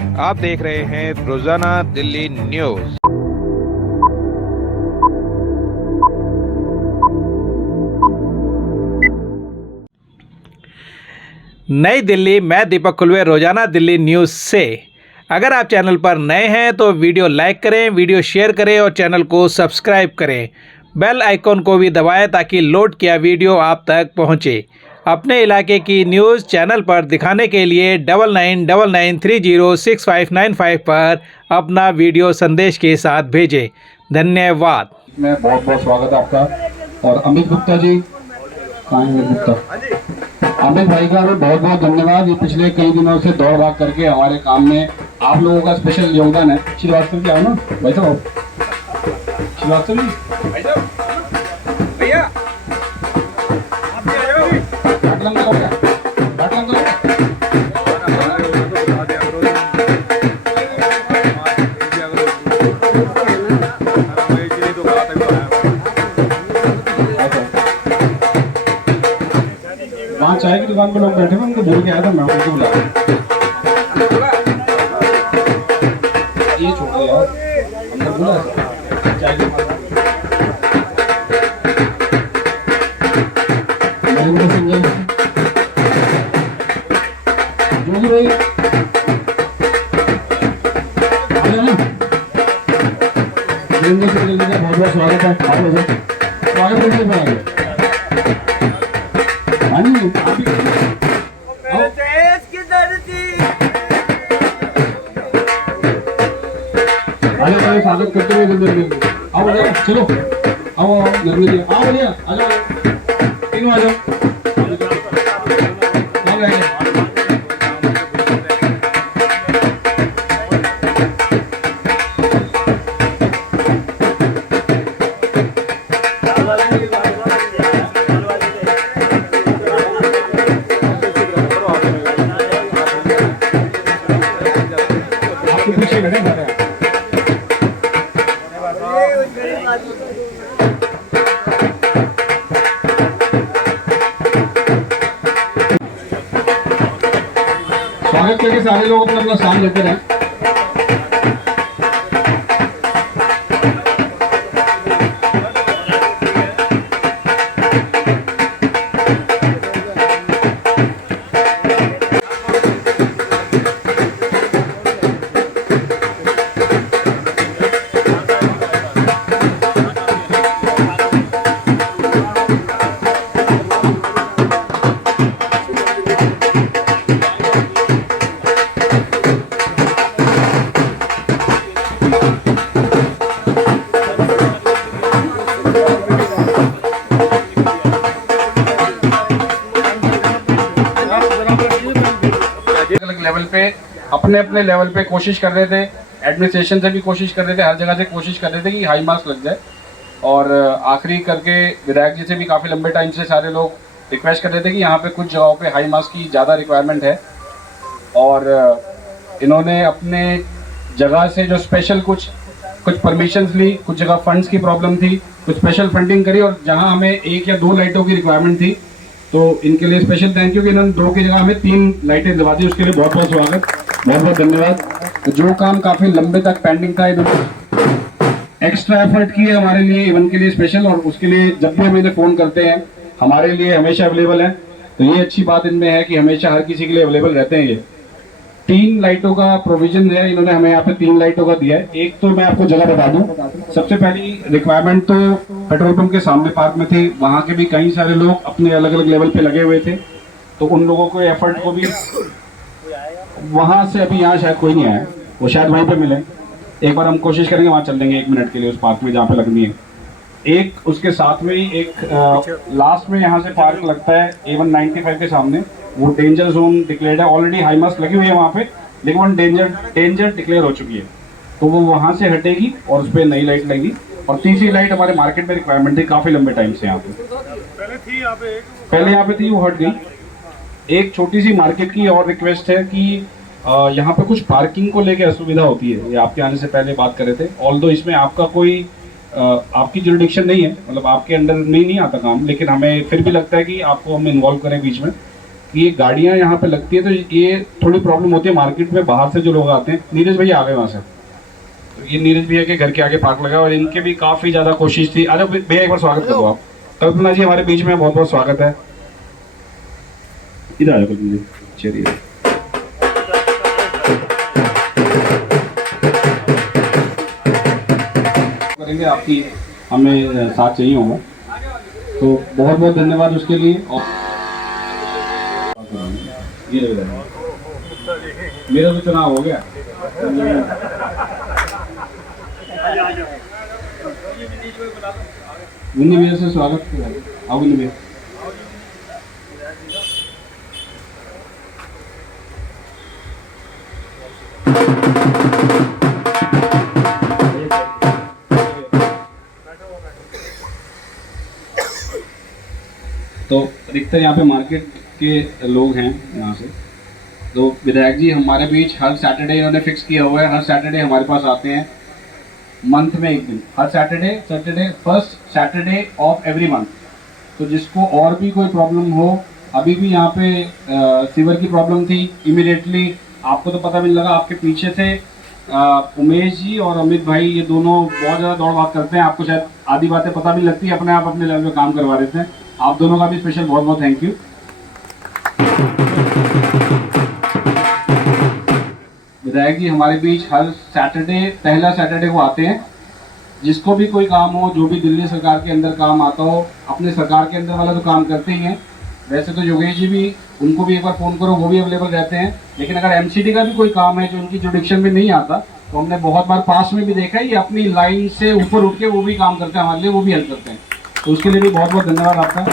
आप देख रहे हैं रोजाना दिल्ली न्यूज। नई दिल्ली, मैं दीपक खुलवे, रोजाना दिल्ली न्यूज़ से। अगर आप चैनल पर नए हैं तो वीडियो लाइक करें, वीडियो शेयर करें और चैनल को सब्सक्राइब करें। बेल आइकॉन को भी दबाएं ताकि लोड किया वीडियो आप तक पहुंचे। अपने इलाके की न्यूज़ चैनल पर दिखाने के लिए 9999306595 पर अपना वीडियो संदेश के साथ भेजें। धन्यवाद। मैं बहुत बहुत स्वागत है आपका। और अमित गुप्ता जी, अमित गुप्ता, अमित भाई का भी बहुत बहुत धन्यवाद। ये पिछले कई दिनों से दौड़ भाग करके हमारे काम में आप लोगों का स्पेशल योगदान है। श्रीवास्तव जी आओ ना भाई साहब, श्रीवास्तव जी भैया बाटलम का हो गया, बाटलम का हो गया। वहाँ चाय की दुकान पे लोग बैठे हुए, उनको बोल के आया था मैं, उनको बुला ये छोड़ यार, हमने बोला चाय की दुकान सिंगल जोगी भाई बहुत बहुत स्वागत है। स्वागत करते हैं। हाँ जी, देश की धरती। स्वागत करते हुए आओ भैया, चलो आओ आओ नर्मी जी, आओ भैया आ जाओ, तीनों आ जाओ। आपके पीछे बैठे हैं। स्वागत करके सारे लोग अपना अपना स्थान लेते रहें। लेवल पे अपने अपने लेवल पे कोशिश कर रहे थे, एडमिनिस्ट्रेशन से भी कोशिश कर रहे थे, हर जगह से कोशिश कर रहे थे कि हाई मार्क्स लग जाए। और आखिरी करके विधायक जी से भी काफ़ी लंबे टाइम से सारे लोग रिक्वेस्ट कर रहे थे कि यहाँ पे कुछ जगहों पे हाई मार्क्स की ज़्यादा रिक्वायरमेंट है। और इन्होंने अपने जगह से जो स्पेशल कुछ परमिशंस ली, कुछ जगह फंड्स की प्रॉब्लम थी, कुछ स्पेशल फंडिंग करी, और जहाँ हमें 1 या 2 लाइटों की रिक्वायरमेंट थी तो इनके लिए स्पेशल थैंक यू कि इन्होंने 2 की जगह हमें 3 लाइटें दिलवा दी। उसके लिए बहुत बहुत स्वागत, बहुत बहुत धन्यवाद। तो जो काम काफ़ी लंबे तक पेंडिंग था, इन्होंने एक्स्ट्रा एफर्ट किए हमारे लिए, इवन के लिए स्पेशल, और उसके लिए जब भी हम इन्हें फ़ोन करते हैं हमारे लिए हमेशा अवेलेबल है। तो ये अच्छी बात इनमें है कि हमेशा हर किसी के लिए अवेलेबल रहते हैं। ये 3 लाइटों का प्रोविजन है, इन्होंने हमें यहाँ पे 3 लाइटों का दिया है। एक तो मैं आपको जगह बता दूं, सबसे पहली रिक्वायरमेंट तो पेट्रोल पंप के सामने पार्क में थी, वहाँ के भी कई सारे लोग अपने अलग अलग लेवल पे लगे हुए थे, तो उन लोगों को एफर्ट को भी वहाँ से अभी यहाँ शायद कोई नहीं आया, वो शायद वहीं पे मिले। एक बार हम कोशिश करेंगे, वहाँ चल देंगे 1 मिनट के लिए उस पार्क में जहाँ पे लगनी है। एक उसके साथ में ही एक लास्ट में यहाँ से पार्क लगता है A1 95 के सामने, वो डेंजर जोन डिक्लेयर्ड है। ऑलरेडी हाई मार्क्स लगी हुई है वहाँ पे, लेकिन वो डेंजर डिक्लेयर हो चुकी है, तो वो वहाँ से हटेगी और उस पर नई लाइट लगेगी। और तीसरी लाइट हमारे मार्केट में रिक्वायरमेंट थी काफ़ी लंबे टाइम से यहाँ पे, पहले यहाँ पे थी, वो हट गई। एक छोटी सी मार्केट की और रिक्वेस्ट है कि यहाँ पे कुछ पार्किंग को लेके असुविधा होती है, ये आपके आने से पहले बात कर रहे थे। ऑल्दो इसमें आपका कोई आपकी जुरिडिक्शन नहीं है, मतलब आपके अंडर में नहीं आता काम, लेकिन हमें फिर भी लगता है कि आपको हम इन्वॉल्व करें बीच में। कि ये गाड़ियाँ यहाँ पे लगती है तो ये थोड़ी प्रॉब्लम होती है मार्केट में, बाहर से जो लोग आते हैं। नीरज भैया आ गए वहाँ से, तो ये नीरज भैया के घर के आगे पार्क लगा और इनके भी काफ़ी ज़्यादा कोशिश थी। अरे भैया एक बार स्वागत कर दो आप। कल्पना जी हमारे बीच में, बहुत बहुत स्वागत है। इधर आ जाओ कल्पना जी, चलिए। करेंगे, आपकी हमें साथ चाहिए होगा, तो बहुत बहुत धन्यवाद उसके लिए। और ये मेरा तो चुनाव हो गया। विन्नी भैया से स्वागत किया। आओ विन्नी भैया। तो अधिकतर यहाँ पे मार्केट के लोग हैं यहाँ से। तो विधायक जी हमारे बीच हर सैटरडे इन्होंने फिक्स किया हुआ है, हर सैटरडे हमारे पास आते हैं मंथ में एक दिन, हर Saturday first Saturday of every month. तो जिसको और भी कोई प्रॉब्लम हो, अभी भी यहाँ पे सीवर की प्रॉब्लम थी, इमीडिएटली आपको तो पता भी लगा, आपके पीछे से उमेश जी और अमित भाई, ये दोनों बहुत ज़्यादा दौड़ भाग करते हैं। आपको शायद आधी बातें पता भी लगती है, अपने आप अपने लेवल पे काम करवा देते हैं। आप दोनों का भी स्पेशल बहुत बहुत थैंक यू। विधायक जी हमारे बीच हर सैटरडे, पहला सैटरडे को आते हैं। जिसको भी कोई काम हो, जो भी दिल्ली सरकार के अंदर काम आता हो, अपने सरकार के अंदर वाला तो काम करते ही हैं। वैसे तो योगेश जी भी, उनको भी एक बार फ़ोन करो, वो भी अवेलेबल रहते हैं। लेकिन अगर एमसीडी का भी कोई काम है जो उनकी जुडिक्शन में नहीं आता, तो हमने बहुत बार पास में भी देखा है, ये अपनी लाइन से ऊपर उठ के वो भी काम करते हैं हमारे लिए, वो भी हेल्प करते हैं। तो उसके लिए भी बहुत बहुत धन्यवाद आपका।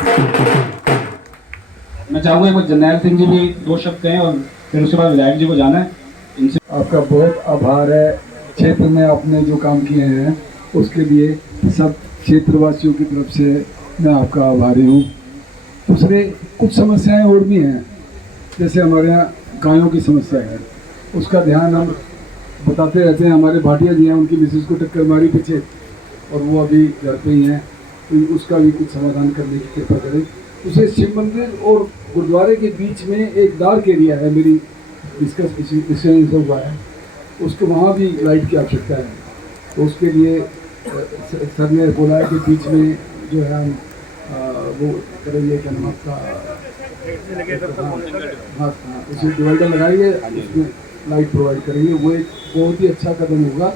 मैं चाहूँगा एक बार जर्नैल सिंह जी भी दो शब्द कहें और फिर उसके बाद विधायक जी को जाना है। इनसे आपका बहुत आभार है। क्षेत्र में आपने जो काम किए हैं उसके लिए सब क्षेत्रवासियों की तरफ से मैं आपका आभारी हूँ। दूसरे कुछ समस्याएं और भी हैं, जैसे हमारे यहाँ गायों की समस्या है, उसका ध्यान हम बताते रहते हैं। हमारे भाटिया जी हैं, उनकी मिसेज को टक्कर मारी पीछे और वो अभी घर पे ही हैं, तो उसका भी कुछ समाधान करने की कृपा करें। उसे शिव मंदिर और गुरुद्वारे के बीच में एक डार्क एरिया है, मेरी डिस्कशन हुआ है, उसको वहाँ भी लाइट की आवश्यकता है। तो उसके लिए सर ने बोला है कि बीच में जो है हम वो करेंगे, क्या नाम आपका, हाँ, उसे डिवाइडर लगाएंगे, उसमें लाइट प्रोवाइड करेंगे। वो एक बहुत ही अच्छा कदम होगा।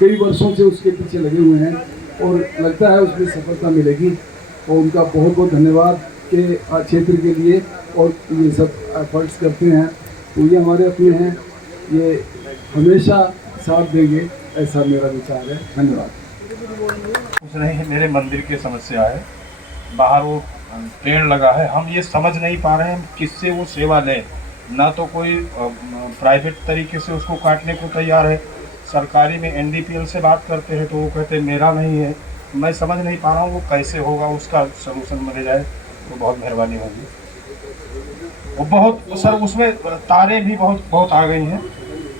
कई वर्षों से उसके पीछे लगे हुए हैं और लगता है उसमें सफलता मिलेगी। और उनका बहुत बहुत धन्यवाद के क्षेत्र के लिए, और ये सब एफर्ट्स करते हैं, तो ये हमारे अपने हैं, ये हमेशा साथ देंगे, ऐसा मेरा विचार है। धन्यवाद। कुछ नहीं, मेरे मंदिर की समस्या है। बाहर वो पेड़ लगा है, हम ये समझ नहीं पा रहे हैं किससे वो सेवा लें। ना तो कोई प्राइवेट तरीके से उसको काटने को तैयार है, सरकारी में एनडीपीएल से बात करते हैं तो वो कहते हैं मेरा नहीं है। मैं समझ नहीं पा रहा हूँ वो कैसे होगा, उसका सलूशन मिल जाए तो बहुत मेहरबानी होगी। वो बहुत सर, उसमें तारे भी बहुत आ गई हैं,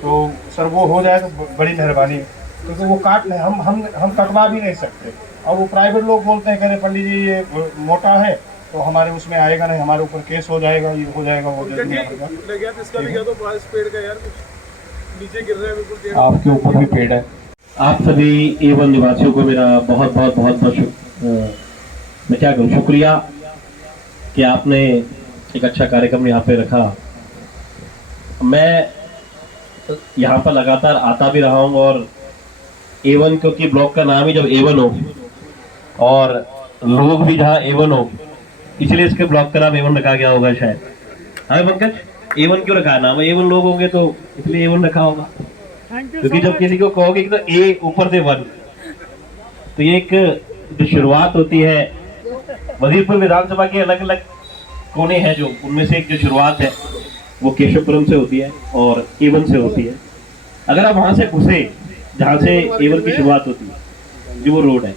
तो सर वो हो जाए तो बड़ी मेहरबानी, क्योंकि वो काट लें, हम कटवा भी नहीं सकते। और वो प्राइवेट लोग बोलते हैं, कह रहे पंडित जी ये मोटा है तो हमारे उसमें आएगा नहीं, हमारे ऊपर केस हो जाएगा, ये हो जाएगा, वो आपके ऊपर भी पेड़ है। आप सभी A1 निवासियों को मेरा बहुत मैं क्या कहूँ, शुक्रिया कि आपने एक अच्छा कार्यक्रम यहाँ पे रखा। मैं यहाँ पर लगातार आता भी रहा हूँ, और A1, क्योंकि ब्लॉक का नाम ही जब A1 हो और लोग भी जहाँ A1 हो, इसलिए इसके ब्लॉक का नाम A1 रखा गया होगा शायद। हाँ पंकज, A1 क्यों रखा है नाम? A1 लोग होंगे तो इसलिए A1 रखा होगा, क्योंकि जब किसी को कहोगे कि तो A ऊपर से 1, तो ये एक जो शुरुआत होती है, वजीरपुर विधानसभा के अलग अलग कोने हैं, जो उनमें से एक जो शुरुआत है वो केशवपुरम से होती है और A1 से होती है। अगर आप वहां से घुसे जहां से A1 की शुरुआत होती है, जो वो रोड है,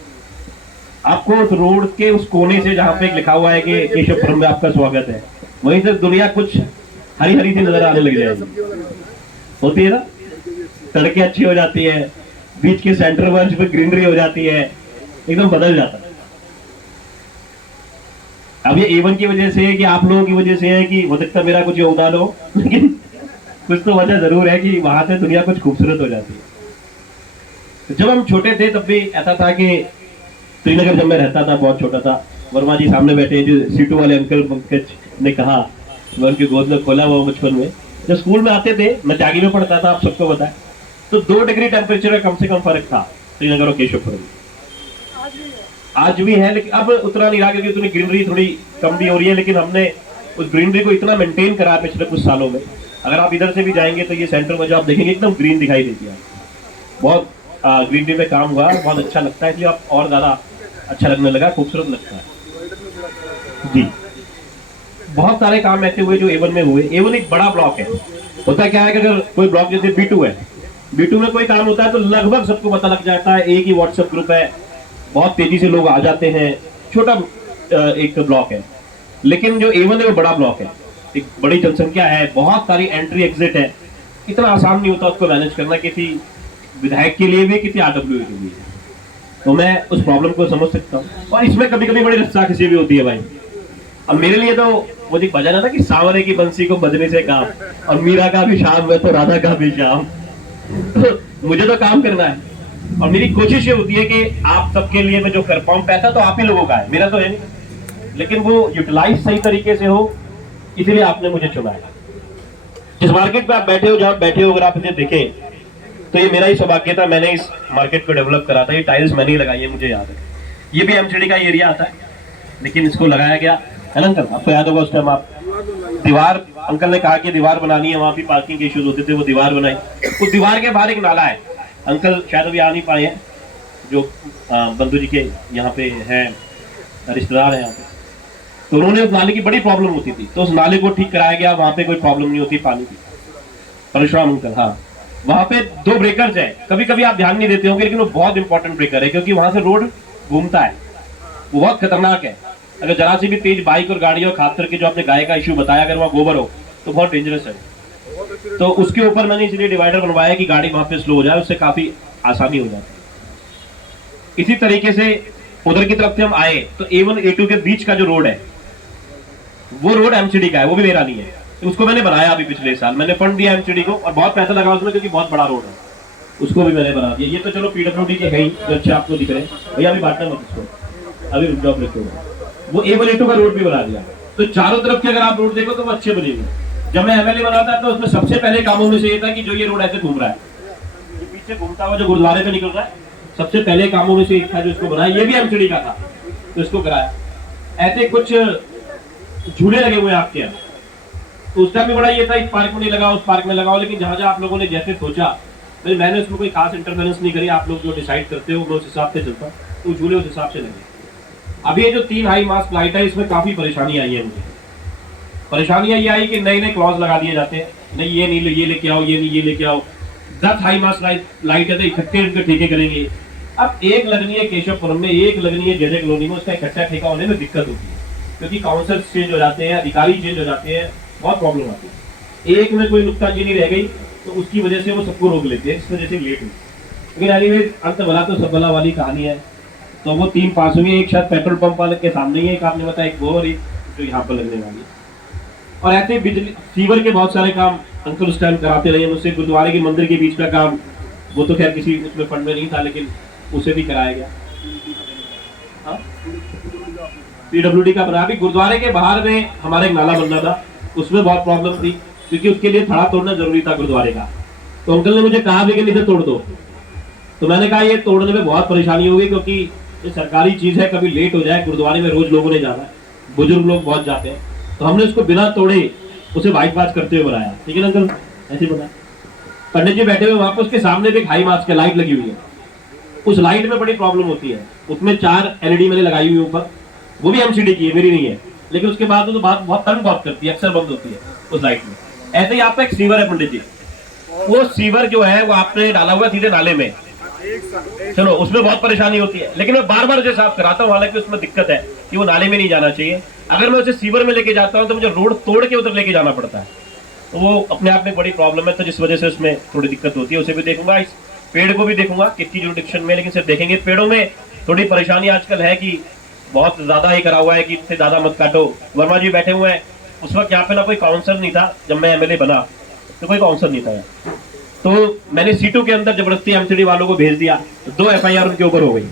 आपको उस रोड के उस कोने से जहाँ पे लिखा हुआ है कि केशवपुरम में आपका स्वागत है, वहीं से दुनिया कुछ हरी हरी सी नजर आने लग जाएगी। होती है ना, सड़कें अच्छी हो जाती है, बीच के सेंटर मंच पे ग्रीनरी हो जाती है, एकदम बदल जाता है। अब ये A1 की वजह से है कि आप लोगों की वजह से है कि हो सकता है मेरा कुछ योगदान हो, लेकिन कुछ तो वजह जरूर है कि वहां से दुनिया कुछ खूबसूरत हो जाती है। तो जब हम छोटे थे तब भी ऐसा था कि श्रीनगर जब मैं रहता था, बहुत छोटा था, वर्मा जी सामने बैठे, जो सीटू वाले अंकल पंकज ने कहा, मैं उनकी गोद में खोला वो बचपन में। जब स्कूल में आते थे, मैं त्यागी में पढ़ता था, आप सबको बताएं, तो 2 डिग्री टेम्परेचर का कम से कम फर्क था श्रीनगर और केशवपुर में। आज भी है, लेकिन अब उतना नहीं रहा क्योंकि उतनी ग्रीनरी थोड़ी कम भी हो रही है, लेकिन हमने उस ग्रीनरी को इतना मेंटेन करा पिछले कुछ सालों में। अगर आप इधर से भी जाएंगे तो ये सेंटर में जो आप देखेंगे एकदम ग्रीन दिखाई देती है। बहुत ग्रीनरी पे काम हुआ, बहुत अच्छा लगता है, इसलिए आप और ज्यादा अच्छा लगने लगा, खूबसूरत लगता है जी। बहुत सारे काम ऐसे हुए जो A1 में हुए। A1 एक बड़ा ब्लॉक है। होता क्या है कि अगर कोई ब्लॉक जैसे B2 है, B2 में कोई काम होता है तो लगभग सबको पता लग जाता है, एक ही व्हाट्सएप ग्रुप है, बहुत तेजी से लोग आ जाते हैं, छोटा एक ब्लॉक है। लेकिन जो A1 है वो बड़ा ब्लॉक है, एक बड़ी जनसंख्या है, बहुत सारी एंट्री एग्जिट है, इतना आसान नहीं होता उसको मैनेज करना किसी विधायक के लिए भी, किसी RWA के लिए। तो मैं उस प्रॉब्लम को समझ सकता हूँ, और इसमें कभी कभी बड़ी रस्साकसी भी होती है भाई। अब मेरे लिए तो वो जो भजन है ना कि सांवरे की बंसी को बजने से काम, और मीरा का भी शाम है तो राधा का भी शाम। तो मुझे तो काम करना है, और मेरी कोशिश ये होती है कि आप सबके लिए मैं जो कर पाऊँ, पैसा तो आप ही लोगों का है, मेरा तो है नहीं, लेकिन वो यूटिलाइज सही तरीके से हो, इसलिए आपने मुझे चुना है। जिस मार्केट पे आप बैठे हो, जहां बैठे हो, अगर आप इसे देखें तो ये मेरा ही सौभाग्य था, मैंने इस मार्केट को डेवलप करा था। ये टाइल्स मैंने ही लगाई है, मुझे याद है। ये भी MCD का एरिया आता है, लेकिन इसको लगाया गया है ना अंकल, आपको याद होगा उस टाइम आप दीवार, अंकल ने कहा कि दीवार बनानी है, वहां भी पार्किंग के इश्यूज होते थे, वो दीवार बनाई। उस दीवार के बाहर एक नाला है, अंकल शायद अभी आ नहीं पाए हैं, जो बंधु जी के यहाँ पे हैं, रिश्तेदार है यहाँ पे, तो उन्होंने उस नाले की बड़ी प्रॉब्लम होती थी, तो उस नाले को ठीक कराया गया, वहां पे कोई प्रॉब्लम नहीं होती पानी की। परशुराम अंकल, हाँ, वहां पे 2 ब्रेकर्स है, कभी कभी आप ध्यान नहीं देते होंगे, लेकिन वो बहुत इंपॉर्टेंट ब्रेकर है, क्योंकि वहां से रोड घूमता है, वो बहुत खतरनाक है। अगर जरा सी भी तेज बाइक और गाड़ियों, खास करके जो आपने गाय का इश्यू बताया, अगर वहाँ गोबर हो तो बहुत डेंजरस है। तो उसके ऊपर मैंने इसलिए डिवाइडर बनवाया कि गाड़ी वहां पे स्लो हो जाए, उससे काफी आसानी हो जाती है। इसी तरीके से उधर की तरफ से हम आए तो A1 A2 के बीच का जो रोड है, वो रोड MCD का है, वो भी मेरा नहीं है, उसको मैंने बनाया अभी पिछले साल, मैंने फंड दिया MCD को, और बहुत पैसा लगा उसमें, क्योंकि बहुत बड़ा रोड है, उसको भी मैंने बना दिया। ये तो चलो PWD के है ही, जो अच्छे आपको दिख रहे हैं, भैया अभी बांटना मत इसको, अभी जॉब लेते हो। वो A1 A2 का रोड भी बना दिया, तो चारों तरफ के अगर आप रोड देखो तो वो अच्छे बनेंगे। जब मैं MLA बना था तो उसमें सबसे पहले कामों में से ये था कि जो ये रोड ऐसे घूम रहा है, ये पीछे घूमता हुआ जो गुरुद्वारे पे निकल रहा है, सबसे पहले कामों में से एक था जो इसको बनाया, ये भी MCD का था, तो इसको कराया। ऐसे कुछ झूले लगे हुए हैं आपके यहाँ, तो उस टाइम में बड़ा ये था, इस पार्क में नहीं लगाओ, उस पार्क में लगाओ, लेकिन जहां जहां आप लोगों ने जैसे सोचा, मैंने उसमें कोई खास इंटरफेरेंस नहीं करी, आप लोग जो डिसाइड करते हो मैं उस हिसाब से चलता, तो झूले उस हिसाब से लगे। अब ये जो 3 हाई मास्क लाइट है, इसमें काफी परेशानी आई है मुझे। परेशानियां ये आई कि नए नए क्लॉज लगा दिए जाते हैं, नहीं ये नहीं ये लेके आओ, ये नहीं ये लेके आओ, 10 हाई मास्क लाइट है तो इकट्ठे उनके ठेके करेंगे। अब एक लगनी है केशवपुरम में, एक लगनी है JJ कॉलोनी में, उसका इकट्ठा ठेका होने में दिक्कत होती है, क्योंकि काउंसिल चेंज हो जाते हैं, अधिकारी चेंज हो जाते हैं, बहुत प्रॉब्लम आती है। एक में कोई नुक्ताचीनी रह गई तो उसकी वजह से वो सबको रोक लेते हैं, इस वजह से लेट हुई। लेकिन एनीवे अंत भला तो सब भला वाली कहानी है। तो वो 3 पास हुई, एक शायद पेट्रोल पंप वाले के सामने ही, एक आपने बताया, एक वो, और एक जो यहाँ पर लगने वाली है। और ऐसे बिजली सीवर के बहुत सारे काम अंकल उस टाइम कराते रहे मुझसे। गुरुद्वारे के मंदिर के बीच का काम, वो तो खैर किसी उसमें फंड में नहीं था, लेकिन उसे भी कराया गया। PWD का बना भी। गुरुद्वारे के बाहर में हमारे एक नाला बनना था, उसमें बहुत प्रॉब्लम थी, क्योंकि उसके लिए थड़ा तोड़ना जरूरी था गुरुद्वारे का। तो अंकल ने मुझे कहा भी कि इसे तोड़ दो, तो मैंने कहा ये तोड़ने में बहुत परेशानी होगी, क्योंकि ये सरकारी चीज है, कभी लेट हो जाए, गुरुद्वारे में रोज लोगों ने जाना है, बुजुर्ग लोग बहुत जाते हैं, तो हमने उसको बिना तोड़े उसे वाइट वाश करते हुए बनाया। ठीक है ना अंकल, ऐसे बना। पंडित जी बैठे हुए वहां पर, उसके सामने भी एक हाई मास्क की लाइट लगी हुई है, उस लाइट में बड़ी प्रॉब्लम होती है, उसमें 4 LED मैंने लगाई हुई ऊपर, वो भी MCD की है, मेरी नहीं है, लेकिन उसके बाद तो बात बहुत तंग बहुत करती है, अक्सर बंद होती है उस लाइट में। ऐसे ही आपका एक सीवर है पंडित जी, वो सीवर जो है वो आपने डाला हुआ सीधे नाले में, चलो उसमें बहुत परेशानी होती है, लेकिन मैं बार बार उसे साफ कराता हूँ, हालांकि उसमें दिक्कत है कि वो नाले में नहीं जाना चाहिए। अगर मैं उसे सीवर में लेके जाता हूँ तो मुझे रोड तोड़ के उधर लेके जाना पड़ता है, तो वो अपने आप में बड़ी प्रॉब्लम है, तो जिस वजह से उसमें थोड़ी दिक्कत होती है। उसे भी देखूंगा, इस पेड़ को भी देखूंगा किसकी जुरिडिक्शन में, लेकिन सिर्फ देखेंगे। पेड़ों में थोड़ी परेशानी आजकल है कि बहुत ज्यादा ही करा हुआ है कि इससे ज्यादा मत काटो। वर्मा जी बैठे हुए हैं, उस वक्त यहाँ पे ना कोई काउंसलर नहीं था, जब मैं एमएलए बना तो कोई काउंसलर नहीं था यहाँ। तो मैंने सीटों के अंदर जबरदस्ती एमसीडी वालों को भेज दिया, 2 एफआईआर उनके ऊपर हो गई।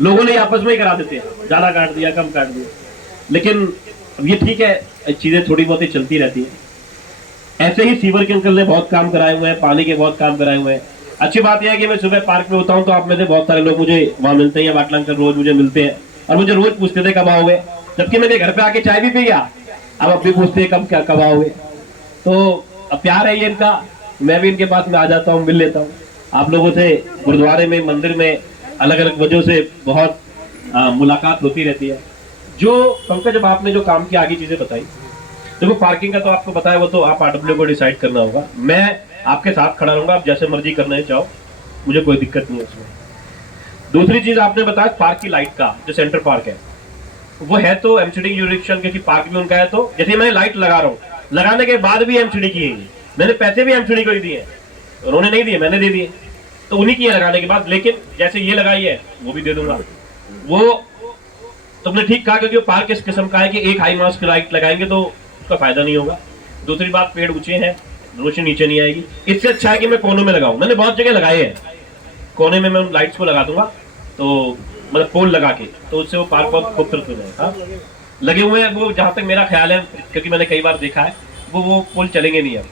लोगों ने आपस में ही करा देते हैं, ज्यादा काट दिया, कम काट दिया। लेकिन अब ये ठीक है, चीजें थोड़ी बहुत ही चलती रहती है। ऐसे ही सीवर के अंकल ने बहुत काम कराए हुए हैं, पानी के बहुत काम कराए हुए हैं। अच्छी बात यह है कि मैं सुबह पार्क में होता हूँ तो आप में से बहुत सारे लोग मुझे वहां मिलते हैं, या बाटला अंकल रोज मुझे मिलते हैं और मुझे रोज पूछते थे कब आओगे, जबकि मैंने घर पे आके चाय भी पी गया, अब भी पूछते हैं कब आओगे। तो अब प्यार है ये इनका, मैं भी इनके पास में आ जाता हूँ, मिल लेता हूँ। आप लोगों से गुरुद्वारे में, मंदिर में अलग अलग वजहों से बहुत मुलाकात होती रहती है। जो पंकज, जब आपने जो काम की आगे चीजें बताई, देखो पार्किंग का तो आपको पता है, वो तो आप आरडब्ल्यू को डिसाइड करना होगा। मैं आपके साथ खड़ा रहूंगा, आप जैसे मर्जी करना चाहो, मुझे कोई दिक्कत नहीं है उसमें। दूसरी चीज आपने बताया पार्क की लाइट का, जो सेंटर पार्क है वो है तो एमसीडी यूरिडिक्शन, क्योंकि पार्क भी उनका है। तो जैसे मैं लाइट लगा रहा हूँ, लगाने के बाद भी एमसीडी की है, मैंने पैसे भी एमसीडी को ही दिए, उन्होंने नहीं दिए, मैंने दे दिए, तो उन्हीं की है लगाने के बाद। लेकिन जैसे ये लगाई है वो भी दे दूंगा। वो तुमने ठीक कहा, क्योंकि पार्क इस किस्म का है कि एक हाई मास्क लाइट लगाएंगे तो उसका फायदा नहीं होगा। दूसरी बात, पेड़ ऊंचे हैं, रोशनी नीचे नहीं आएगी। इससे अच्छा है कि मैं कोनों में लगाऊं। मैंने बहुत जगह लगाए हैं, कोने में मैं उन लाइट्स को लगा दूंगा, तो मतलब पोल लगा के, तो उससे वो पार्क बहुत खूबसूरत हो जाएगा। लगे हुए हैं वो, जहां तक मेरा ख्याल है, क्योंकि मैंने कई बार देखा है, वो पोल चलेंगे नहीं अब।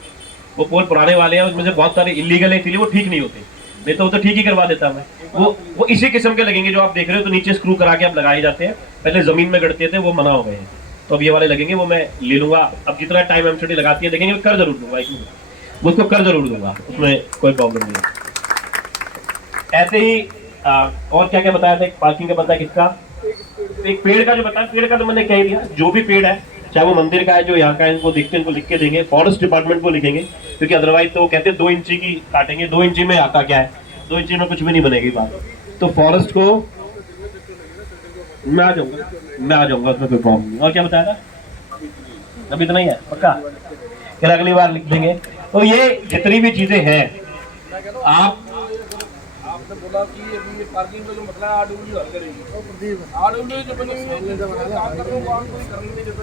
वो पोल पुराने वाले हैं, उसमें से बहुत सारे इलीगल है, इसलिए वो ठीक नहीं होते, नहीं तो वो तो ठीक ही करवा देता मैं। वो इसी किस्म के लगेंगे जो आप देख रहे हो, तो नीचे स्क्रू करा के अब लगाए जाते हैं, पहले जमीन में गड़ते थे, वो मना हो गए हैं। तो अब ये वाले लगेंगे, वो मैं ले लूंगा। अब जितना टाइम एमसीडी लगाती है देखेंगे, कर जरूर दूंगा, वो उसको कर जरूर दूंगा, उसमें कोई प्रॉब्लम नहीं है। ऐसे ही और क्या क्या बताया था, पार्किंग का बताया, किसका, एक पेड़ का जो बताया, पेड़ का तो मैंने कह दिया, जो भी पेड़ है, चाहे वो मंदिर का है, जो यहाँ का है, इनको दिखते, इनको लिख के देंगे, फॉरेस्ट डिपार्टमेंट को लिखेंगे, क्योंकि अदरवाइज तो कहते हैं 2 इंची की काटेंगे। 2 इंची में आता क्या है, 2 इंची में कुछ भी नहीं बनेगी बात। तो फॉरेस्ट को मैं आ जाऊंगा, उसमें कोई प्रॉब्लम नहीं। और क्या बताया था, अभी इतना ही है पक्का, फिर अगली बार लिख देंगे। तो ये जितनी भी चीजें हैं, आपने बोला कि अभी ये पार्किंग का जो मसला है आरडब्ल्यू हल करेगी। आरडब्ल्यू जो बनी हुई है, काम कर रहे हो, काम कोई करने नहीं देता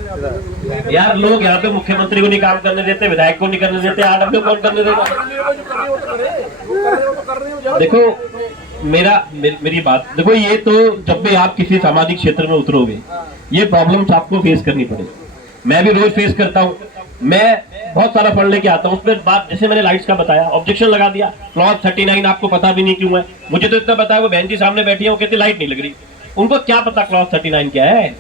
यार। लोग यहाँ पे मुख्यमंत्री को नहीं काम करने देते, विधायक को नहीं करने देते, आरडब्ल्यू कौन करने देगा? देखो मेरी बात देखो, ये तो जब भी आप किसी सामाजिक क्षेत्र में उतरोगे, ये प्रॉब्लम्स आपको फेस करनी पड़ेगी। मैं भी रोज फेस करता हूँ, मैं बहुत सारा पढ़ लेके आता हूँ। उसमें बात, जैसे मैंने लाइट्स का बताया, ऑब्जेक्शन लगा दिया, क्लॉज 39 आपको पता भी नहीं क्यों है, मुझे तो इतना पता है। वो बहन जी सामने बैठी है, वो कहती लाइट नहीं लग रही, उनको क्या पता क्लॉज 39 क्या है,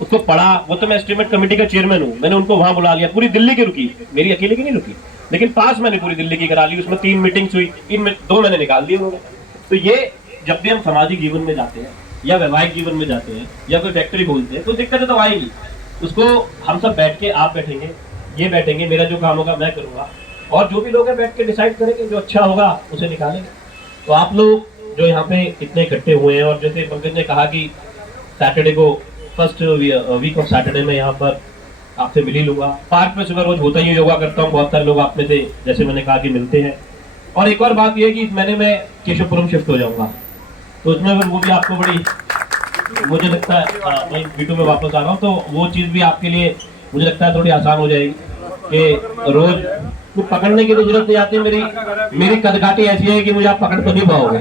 उसको पढ़ा। वो तो मैं एस्टीमेट कमेटी का चेयरमैन हूँ, मैंने उनको वहां बुला लिया, पूरी दिल्ली की रुकी, मेरी अकेले की नहीं रुकी, लेकिन पास मैंने पूरी दिल्ली की करा ली। उसमें 3 मीटिंग्स हुई, 2 मैंने निकाल दी उन्होंने। तो ये जब भी हम सामाजिक जीवन में जाते हैं, या वैवाहिक जीवन में जाते हैं, या कोई फैक्ट्री खोलते हैं, तो दिक्कतें तो आएगी। उसको हम सब बैठ के, आप बैठेंगे, ये बैठेंगे, मेरा जो काम होगा मैं करूंगा, और जो भी लोग हैं बैठ के डिसाइड करेंगे, जो अच्छा होगा उसे निकालेंगे। तो आप लोग जो यहाँ पे इतने इकट्ठे हुए हैं, और जैसे पंकज ने कहा कि सैटरडे को, फर्स्ट वीक ऑफ सैटरडे में यहाँ पर आपसे मिल ही लूंगा। पार्क में सुबह रोज होता ही योगा करता हूँ, बहुत सारे लोग आप में से, जैसे मैंने कहा, कि मिलते हैं। और एक और बात यह है कि इस महीने में केशवपुरम शिफ्ट हो जाऊंगा, तो उसमें वो भी आपको बड़ी, मुझे लगता है मैं वीडियो में वापस आ रहा हूँ, तो वो चीज़ भी आपके लिए मुझे लगता है थोड़ी आसान हो जाएगी, कि रोज कुछ पकड़ने की तो जरूरत नहीं आती। मेरी कदकाठी ऐसी है कि मुझे आप पकड़ तो नहीं पाओगे,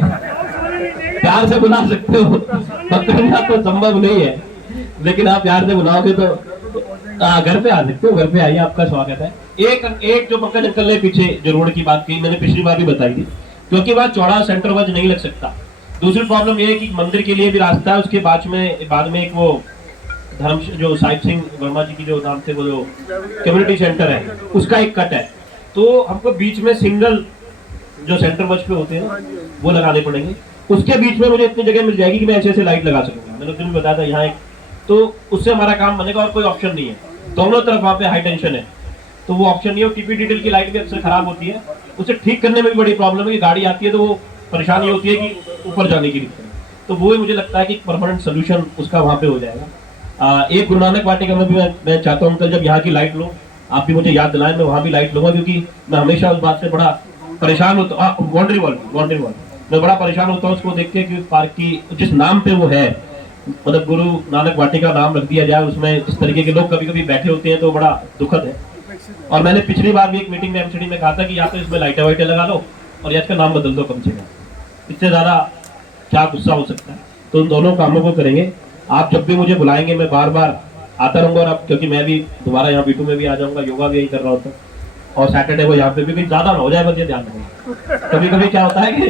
प्यार से बुला सकते हो, पकड़ना तो संभव नहीं है, लेकिन आप प्यार से बुलाओगे तो घर पे आ सकते हो। घर पे आइए, आपका स्वागत है। एक जो पंकज अंकल ने पीछे जो रोड की बात की, मैंने पिछली बार भी बताई थी, क्योंकि वह चौड़ा सेंटर वज नहीं लग सकता। दूसरी प्रॉब्लम ये है कि मंदिर के लिए भी रास्ता है, उसके बाद में एक वो धर्म, जो साहिब सिंह वर्मा जी की जो नाम से वो जो कम्युनिटी सेंटर है, उसका एक कट है, तो हमको बीच में सिंगल जो सेंटर वज पे होते हैं वो लगाने पड़ेंगे। उसके बीच में मुझे इतनी जगह मिल जाएगी कि मैं ऐसे लाइट लगा सकूंगा। मैंने तुम्हें बताया था यहाँ एक, तो उससे हमारा काम बनेगा, और कोई ऑप्शन नहीं है। दोनों तरफ वहाँ पे हाई टेंशन है, तो वो ऑप्शन नहीं है। टीपी डिटेल की लाइट भी अक्सर खराब होती है, उसे ठीक करने में भी बड़ी प्रॉब्लम है कि गाड़ी आती है तो वो परेशानी होती है कि ऊपर जाने की दिक्कत है, तो वो मुझे लगता है कि परमानेंट सोल्यूशन उसका वहाँ पे हो जाएगा। एक गुरु नानक वाटिका में भी मैं चाहता हूँ, कल जब यहाँ की लाइट लो, आप भी मुझे याद दिलाएं, मैं वहाँ भी लाइट लूंगा, क्योंकि मैं हमेशा उस बात से बड़ा परेशान होता हूँ। बाउंड्री वॉल मैं बड़ा परेशान होता हूँ उसको देख के, कि पार्क की जिस नाम पे वो है, मतलब गुरु नानक वाटिका नाम रख दिया जाए, उसमें इस तरीके के लोग कभी कभी बैठे होते हैं तो बड़ा दुखद है। और मैंने पिछली बार भी एक मीटिंग में एमसीडी में कहा था कि या तो इसमें लाइटें वाइटें लगा लो और या इसका नाम बदल दो कम से कम। इससे ज़्यादा क्या गुस्सा हो सकता है। तो उन दोनों कामों को करेंगे। आप जब भी मुझे बुलाएंगे मैं बार बार आता रहूँगा। और अब क्योंकि मैं भी दोबारा यहाँ B2 में भी आ जाऊँगा, योगा भी यही कर रहा होता हूँ, और सैटरडे को यहाँ पे भी, ज़्यादा ना हो जाए बस ये ध्यान रखना। कभी कभी क्या होता है कि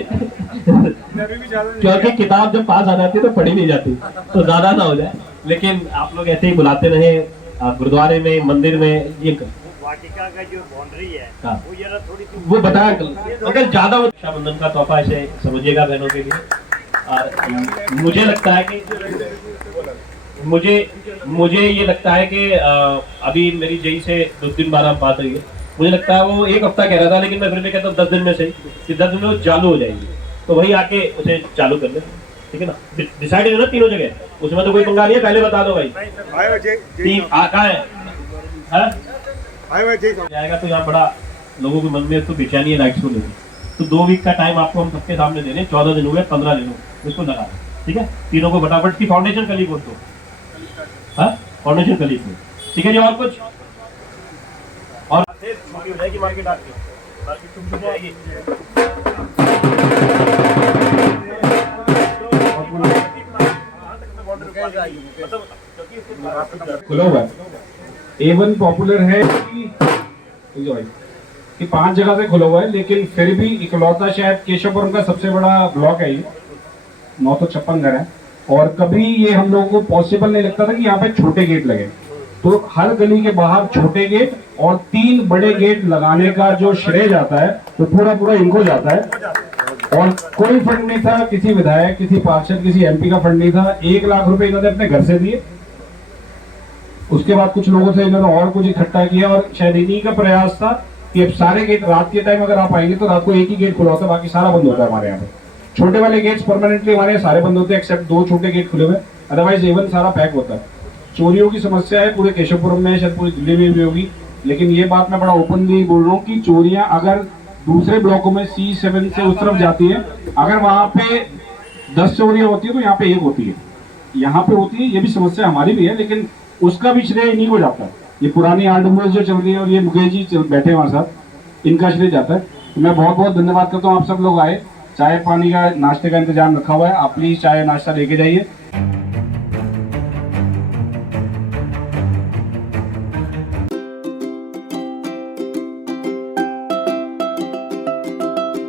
क्योंकि किताब जब पास आ जाती है तो पढ़ी नहीं जाती, तो ज़्यादा ना हो जाए। लेकिन आप लोग ऐसे ही बुलाते रहे गुरुद्वारे में, मंदिर में। ये वाटिका का जो बाउंड्री है हाँ। वो जरा थोड़ी सी वो बताया अगर ज्यादा रक्षाबंधन का तोहफा ऐसे समझिएगा बहनों के लिए। और मुझे लगता है कि मुझे ये लगता है कि अभी मेरी जई से 2 दिन बाद हम बात हुई है। मुझे लगता है वो 1 हफ्ता कह रहा था, लेकिन मैं फिर भी कहता हूँ 10 दिन में से कि 10 दिन में वो चालू हो जाएगी। तो वही आके उसे चालू कर ले, ठीक है ना। डिसाइड है ना तीनों जगह, उसमें तो कोई पंगा नहीं है, पहले बता दो भाई। कहाँ है जाएगा तो यहाँ बड़ा लोगों के मन में तो बेचैनी है लाइट्स को लेकर। तो 2 वीक का टाइम आपको हम सबके सामने दे रहे हैं। 14 दिन हो गए, 15 दिन हो इसको लगा, ठीक है। तीनों को फटाफट की फाउंडेशन कली बोल दो, फाउंडेशन कली को, ठीक है जी। और कुछ और छोटी हो जाएगी मार्केट, आपकी मार्केट छोटी हो जाएगी। खुला हुआ है। A1 पॉपुलर है कि 5 जगह से खुला हुआ है, लेकिन फिर भी इकलौता शायद केशवपुरम का सबसे बड़ा ब्लॉक है ये। 956 घर है। और कभी ये हम लोगों को पॉसिबल नहीं लगता था कि यहाँ पे छोटे गेट लगे। तो हर गली के बाहर छोटे गेट और 3 बड़े गेट लगाने का जो श्रेय जाता है वो पूरा इनको जाता है। और कोई फंड नहीं था, किसी विधायक, किसी पार्षद, किसी MP का फंड नहीं था। 1 लाख रुपए इन्होंने अपने घर से दिए। उसके बाद कुछ लोगों से इन्होंने और कुछ इकट्ठा किया, और शायद इन्हीं का प्रयास था कि अब सारे गेट रात के टाइम अगर आप आएंगे तो रात को एक ही गेट खुला होता है, बाकी सारा बंद होता है हमारे यहाँ पे। छोटे वाले गेट्स परमानेंटली हमारे यहाँ सारे बंद होते हैं, एक्सेप्ट 2 छोटे गेट खुले हुए, अदरवाइज A1 सारा पैक होता है। चोरियों की समस्या है पूरे केशवपुरम में, शायद पूरी दिल्ली में भी होगी, लेकिन ये बात मैं बड़ा ओपनली बोल रहा हूँ कि चोरियां अगर दूसरे ब्लॉकों में C7 से उस तरफ जाती है, अगर वहां पे 10 चोरियां होती है तो यहाँ पे 1 होती है, यहाँ पे होती है। ये भी समस्या हमारी भी है, लेकिन उसका भी श्रेय इन्हीं को जाता है। ये पुरानी RWS जो चल रही है और ये मुकेश जी बैठे हमारे साथ, इनका श्रेय जाता है। तो मैं बहुत बहुत धन्यवाद करता हूँ। आप सब लोग आए, चाय पानी का नाश्ते का इंतजाम रखा हुआ है, आप प्लीज चाय नाश्ता लेके जाइए।